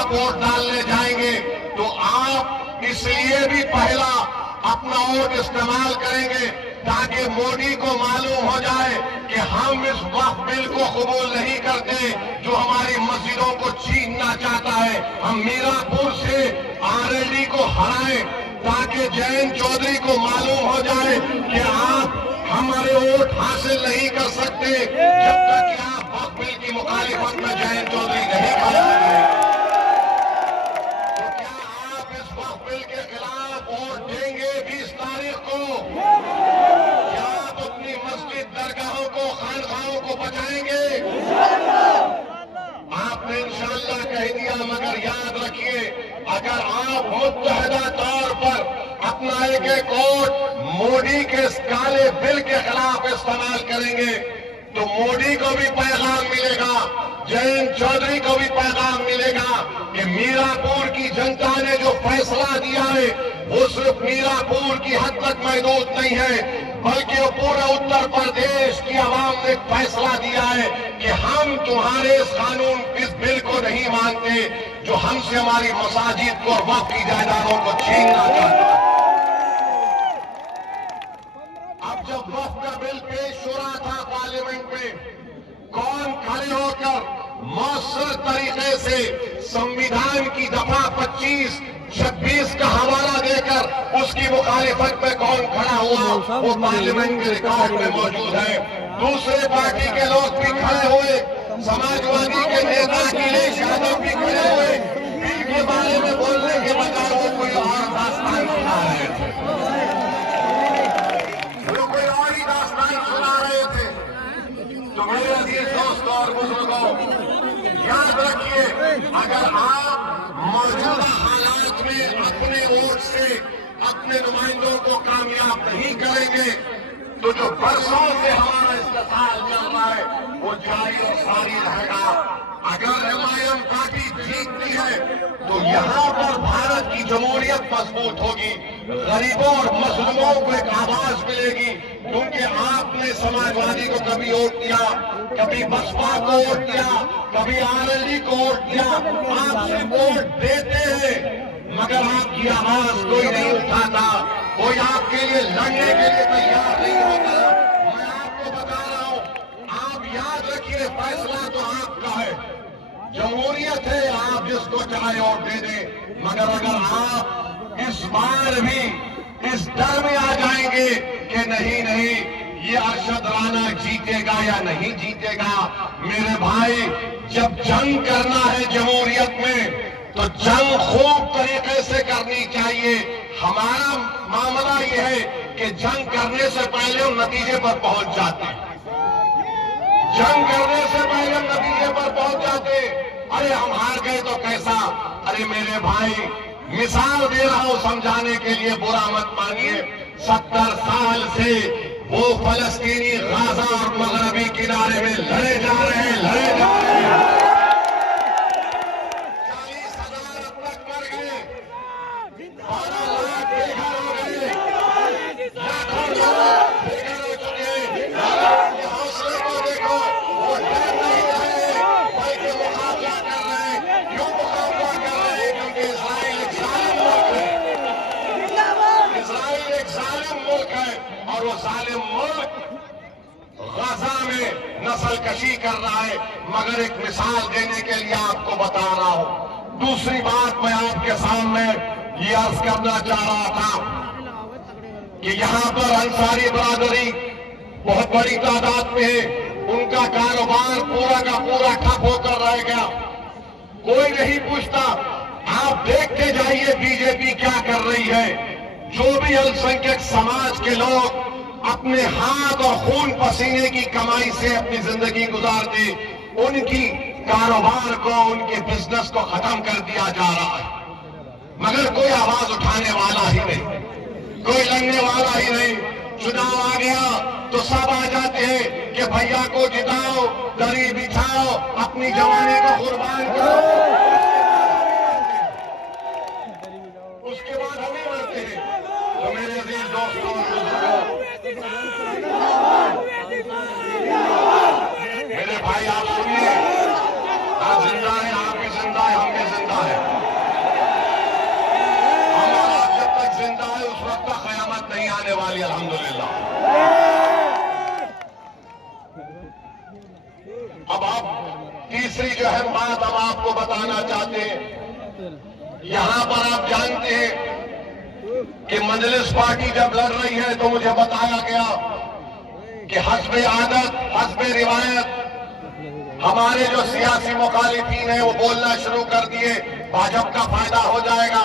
आप वोट डालने जाएंगे तो आप इसलिए भी पहला अपना वोट इस्तेमाल करेंगे ताकि मोदी को मालूम हो जाए कि हम इस वक्फ बिल को कबूल नहीं करते जो हमारी मस्जिदों को छीनना चाहता है। हम मीरापुर से आरएलडी को हराएं ताकि जयंत चौधरी को मालूम हो जाए कि आप हमारे वोट हासिल नहीं कर सकते जब तक कि आप वक्फ बिल की मुखालिफत में जयंत चौधरी नहीं खड़ा करें। तो क्या आप इस वक्फ बिल के खिलाफ वोट देंगे 20 तारीख को? क्या आप अपनी मस्जिद दरगाहों को खानखाहों को बचाएंगे? आपने इंशाअल्लाह कह दिया, मगर याद रखिए अगर आप मुत्तहदा तौर पर अपना एक वोट मोदी के इस काले बिल के खिलाफ इस्तेमाल करेंगे तो मोदी को भी पैगाम मिलेगा, जयंत चौधरी को भी पैगाम मिलेगा कि मीरापुर की जनता ने जो फैसला दिया है वो सिर्फ मीरापुर की हद तक महदूद नहीं है, बल्कि पूरे उत्तर प्रदेश की आवाम ने फैसला दिया है कि हम तुम्हारे इस कानून इस बिल को नहीं मानते जो हमसे हमारी मसाजिद को और वक्फ की जायदादों को छीनना चाहता है। अब जब वक्फ का बिल पेश हो रहा था पार्लियामेंट में, कौन खड़े होकर मौसर तरीके से संविधान की दफा 25, 26 का हवाला देकर उसकी मुखालिफत में कौन खड़ा हुआ वो पार्लियामेंट के रिकॉर्ड में मौजूद है। दूसरे पार्टी के लोग भी खड़े हुए, समाजवादी के नेता अखिलेश यादव भी खड़े हुए, बिल के बारे में बोलने के बजाय वो कोई और दास्तान सुना रहे थे, वो कोई और ही दास्तान सुना रहे थे। तो मेरे अजीज दोस्तों और बुजुर्गों, याद रखिए अगर आप मौजूदा हालात में अपने वोट से अपने नुमाइंदों को कामयाब नहीं करेंगे तो जो बरसों से हमारा इस्तेमाल चल रहा है वो जारी और सारी रहेगा। अगर एमआईएम पार्टी जीतती है तो यहाँ पर भारत की जमहूरियत मजबूत होगी, गरीबों और मजलूमों को एक आवाज मिलेगी, क्योंकि आपने समाजवादी को कभी वोट दिया, कभी बसपा को वोट दिया, कभी आरएलडी को वोट दिया, आप सिर्फ वोट देते हैं मगर आपकी आवाज कोई नहीं उठाता, कोई आपके लिए लड़ने के लिए तैयार नहीं होता। मैं आपको बता रहा हूं, आप याद रखिए फैसला तो आपका है, जमहूरियत है, आप जिसको चाहे वोट दे दें, मगर अगर आप इस बार भी इस डर में आ जाएंगे कि नहीं नहीं ये अरशद राना जीतेगा या नहीं जीतेगा, मेरे भाई जब जंग करना है जमहूरियत में तो जंग खूब तरीके से करनी चाहिए। हमारा मामला यह है कि जंग करने से पहले हम नतीजे पर पहुंच जाते हैं, जंग करने से पहले हम नतीजे पर पहुंच जाते। अरे हम हार गए तो कैसा, अरे मेरे भाई मिसाल दे रहा हूं समझाने के लिए, बुरा मत मानिए, 70 साल से वो फलस्तीनी गाजा और मगरबी किनारे में लड़े जा रहे हैं, लड़े जा रहे हैं, 40,000 अब तक मर गए, 12 लाख बेघर हो गए, लाखों लोग बेघर हो चुके हैं। हौसले को देखो, वो डर नहीं रहे बल्कि मुकाबला कर रहे हैं। क्यों मुकाबला कर रहे हैं? क्योंकि इजराइल एक जालिम मुल्क है, इजराइल एक जालिम मुल्क है और वो जालिम मुल्क गाजा में नस्ल कशी कर रहा है। मगर एक मिसाल देने के लिए आपको बता रहा हूं। दूसरी बात मैं आपके सामने ये अर्ज करना चाह रहा था कि यहां पर अंसारी बरादरी बहुत बड़ी तादाद में है, उनका कारोबार पूरा का पूरा ठप होकर रह गया, कोई नहीं पूछता। आप देखते जाइए बीजेपी क्या कर रही है। जो भी अल्पसंख्यक समाज के लोग अपने हाथ और खून पसीने की कमाई से अपनी जिंदगी गुजारते, उनकी कारोबार को, उनके बिजनेस को खत्म कर दिया जा रहा है, मगर कोई आवाज उठाने वाला ही नहीं, कोई लड़ने वाला ही नहीं। चुनाव आ गया तो सब आ जाते हैं कि भैया को जिताओ, दरी बिछाओ, अपनी जवानी को कुर्बान करो, उसके बाद हम ही मरते हैं। तो मेरे अजीज दोस्तों, मेरे भाई आप सुनिए, आप जिंदा है, आप भी जिंदा है, हम भी जिंदा है। हमारा जब तक जिंदा है उस वक्त तक कयामत नहीं आने वाली, अल्हम्दुलिल्लाह। अब आप तीसरी जो अहम बात हम आपको बताना चाहते हैं, यहां पर आप जानते हैं कि मजलिस पार्टी जब लड़ रही है तो मुझे बताया गया कि हस्बे आदत हस्बे रिवायत हमारे जो सियासी मुखालिफीन है वो बोलना शुरू कर दिए, भाजपा का फायदा हो जाएगा,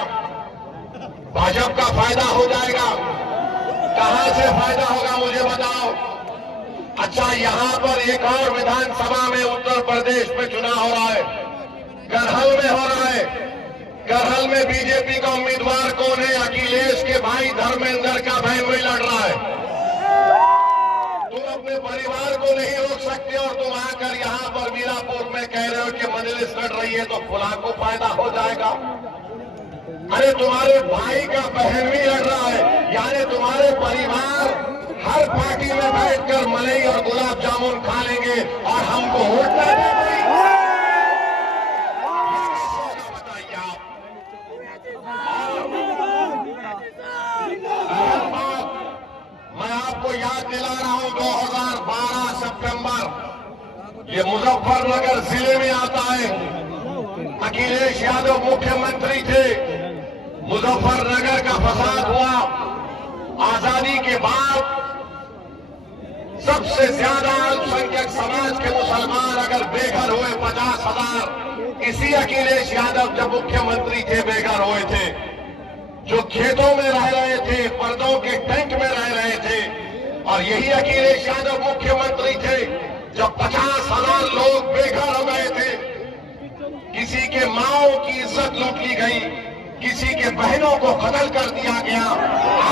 भाजपा का फायदा हो जाएगा। कहां से फायदा होगा मुझे बताओ। अच्छा, यहां पर एक और विधानसभा में उत्तर प्रदेश में चुनाव हो रहा है, करहल में हो रहा है। करहल में बीजेपी का उम्मीदवार कौन है? अखिलेश के भाई धर्मेंद्र का बहनोई लड़ रहा है। तुम अपने परिवार को नहीं रोक सकते और तुम आकर यहां पर मीरापुर में कह रहे हो कि मजलिस लड़ रही है तो फुला को फायदा हो जाएगा। अरे तुम्हारे भाई का बहनोई लड़ रहा है, यानी तुम्हारे परिवार हर पार्टी में बैठकर मलाई और गुलाब जामुन खा लेंगे और हमको वोट न देंगे। बताइए आप। मैं आपको याद दिला रहा हूं, 2012 सितंबर ये मुजफ्फरनगर जिले में आता है। अखिलेश यादव मुख्यमंत्री थे, मुजफ्फरनगर का फसाद हुआ। आजादी के बाद सबसे ज्यादा अल्पसंख्यक समाज के मुसलमान अगर बेघर हुए 50,000, इसी अखिलेश यादव जब मुख्यमंत्री थे बेघर हुए थे। जो खेतों में रह रहे थे, पर्दों के टेंट में रह रहे थे, और यही अखिलेश यादव मुख्यमंत्री थे जब 50,000 लोग बेघर हो गए थे। किसी के माओं की इज्जत लूट ली गई, किसी के बहनों को कत्ल कर दिया गया।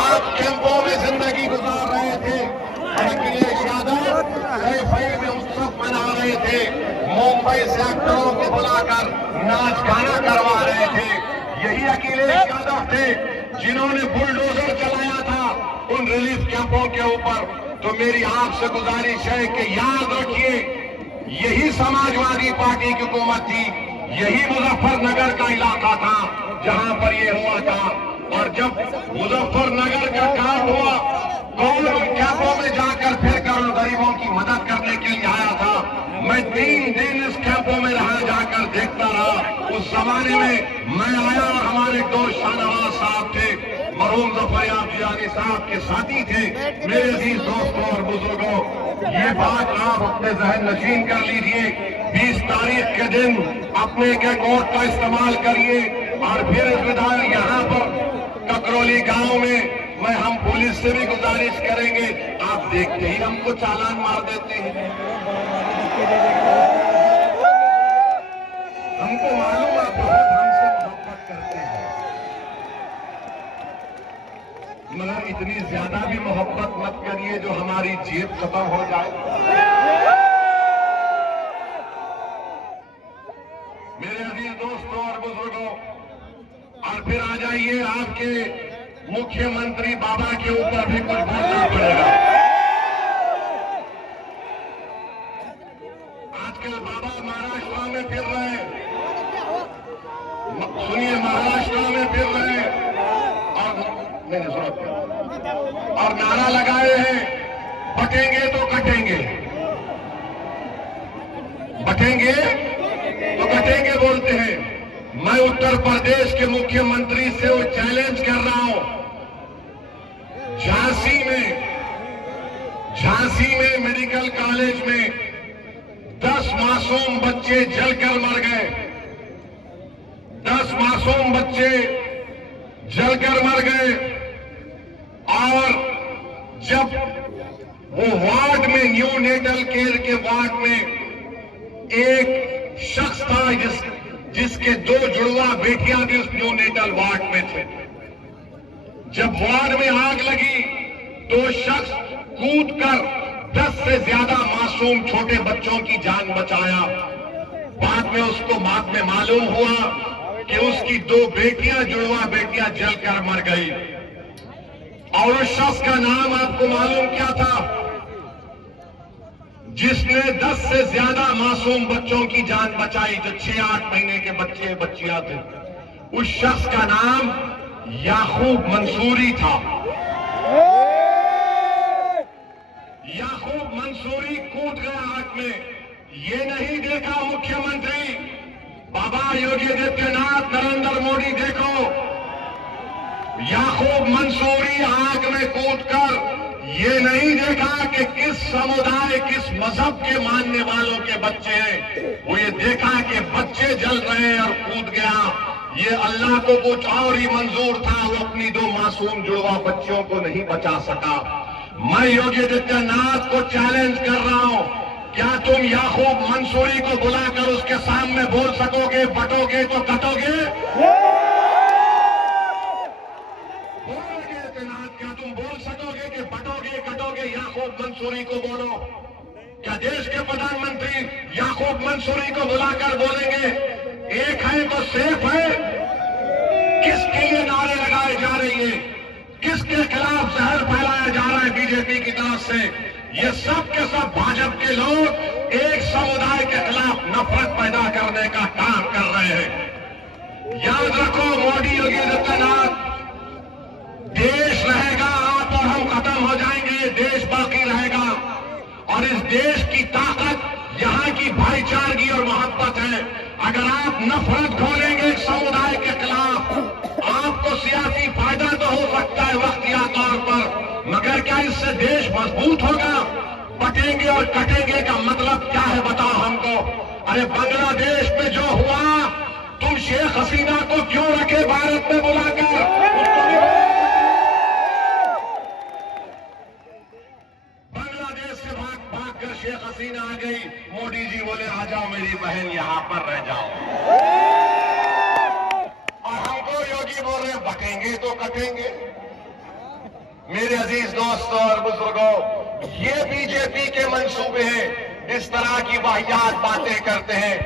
आप कैंपों में जिंदगी गुजार रहे थे, अखिलेश यादव सैफई में उत्सव मना रहे थे, मुंबई से एक्टरों को बुलाकर नाच गाना करवा रहे थे। यही अखिलेश यादव थे जिन्होंने बुलडोजर चलाया था उन रिलीफ कैंपों के ऊपर। तो मेरी आपसे गुजारिश है कि याद रखिए, यही समाजवादी पार्टी की हुकूमत थी, यही मुजफ्फरनगर का इलाका था जहां पर ये हुआ था। और जब मुजफ्फरनगर का कांड हुआ, कौन कैंपों में जाकर फिर कर गरीबों की मदद करने के लिए आया था। मैं 3 दिन इस कैंपों में रहा, जाकर देखता रहा। उस जमाने में मैं आया और हमारे दोस्त शाहनवाज साहब थे, मरहूम जफरयाब जिलानी साहब के साथी थे। मेरे अजीज दोस्तों और बुजुर्गों, ये बात आप अपने जहन नशीन कर लीजिए। 20 तारीख के दिन अपने एक वोट का इस्तेमाल करिए और फिर इस विधायक यहां पर ककरौली गांव में हम पुलिस से भी गुजारिश करेंगे, आप देखते ही हमको चालान मार देते हैं। हमको मालूम आप बहुत हमसे मोहब्बत करते हैं, मगर इतनी ज्यादा भी मोहब्बत मत करिए जो हमारी जेब खत्म हो जाए। मेरे अजीज दोस्तों और बुजुर्गों, और फिर आ जाइए, आपके मुख्यमंत्री बाबा के ऊपर भी कुछ बोलना पड़ेगा। आजकल बाबा महाराष्ट्र में फिर रहे हैं, सुनिए, महाराष्ट्र में फिर रहे हैं और नारा लगाए हैं, बटेंगे तो कटेंगे, बटेंगे तो कटेंगे बोलते हैं। मैं उत्तर प्रदेश के मुख्यमंत्री से वो चैलेंज कर रहा हूं, झांसी में मेडिकल कॉलेज में 10 मासूम बच्चे जलकर मर गए, 10 मासूम बच्चे जलकर मर गए। और जब वो वार्ड में, न्यू नेटल केयर के वार्ड में एक शख्स था जिसके 2 जुड़वा बेटियां भी उस न्यू नेटल वार्ड में थे। जब वार्ड में आग लगी तो शख्स कूदकर 10 से ज्यादा मासूम छोटे बच्चों की जान बचाया। बाद में मालूम हुआ कि उसकी 2 बेटियां, जुड़वा बेटियां जलकर मर गई। और उस शख्स का नाम आपको मालूम क्या था? जिसने 10 से ज्यादा मासूम बच्चों की जान बचाई, जो 6-8 महीने के बच्चे बच्चियां थे, उस शख्स का नाम याकूब मंसूरी था। याकूब मंसूरी कूद गया आग में। ये नहीं देखा मुख्यमंत्री बाबा योगी आदित्यनाथ, नरेंद्र मोदी, देखो याकूब मंसूरी आग में कूदकर ये नहीं देखा कि किस समुदाय, किस मजहब के मानने वालों के बच्चे हैं। वो ये देखा कि बच्चे जल रहे हैं और कूद गया। ये अल्लाह को कुछ और ही मंजूर था, वो अपनी 2 मासूम जुड़वा बच्चियों को नहीं बचा सका। मैं योगी आदित्यनाथ को चैलेंज कर रहा हूं, क्या तुम याकूब मंसूरी को बुलाकर उसके सामने बोल सकोगे बटोगे तो कटोगे? क्या तुम बोल सकोगे कि बटोगे कटोगे? याकूब मंसूरी को बोलो। क्या देश के प्रधानमंत्री याकूब मंसूरी को बुलाकर बोलेंगे एक है तो सेफ है? किसके लिए नारे लगाए जा रही है? किसके खिलाफ जहर फैलाया जा रहा है बीजेपी की तरफ से? ये सब के सब भाजपा के लोग एक समुदाय के खिलाफ नफरत पैदा करने का काम कर रहे हैं। याद रखो मोदी योगी आदित्यनाथ, देश रहेगा, आप और हम खत्म हो जाएंगे, देश बाकी रहेगा। और इस देश की ताकत यहाँ की भाईचारगी और मोहब्बत है। अगर आप नफरत खोलेंगे एक समुदाय के खिलाफ, आपको सियासी फायदा तो हो सकता है वक्तिया तौर पर, मगर क्या इससे देश मजबूत होगा? बटेंगे और कटेंगे का मतलब क्या है बताओ हमको। अरे बांग्लादेश में जो हुआ, तुम शेख हसीना को क्यों रखे भारत में बुलाकर? शेख हसीना आ गई, मोदी जी बोले आ जाओ मेरी बहन, यहां पर रह जाओ। और हमको योगी बोल रहे बटेंगे तो कटेंगे। मेरे अजीज दोस्तों और बुजुर्गों, ये बीजेपी के मंसूबे हैं, इस तरह की वाहियात बातें करते हैं।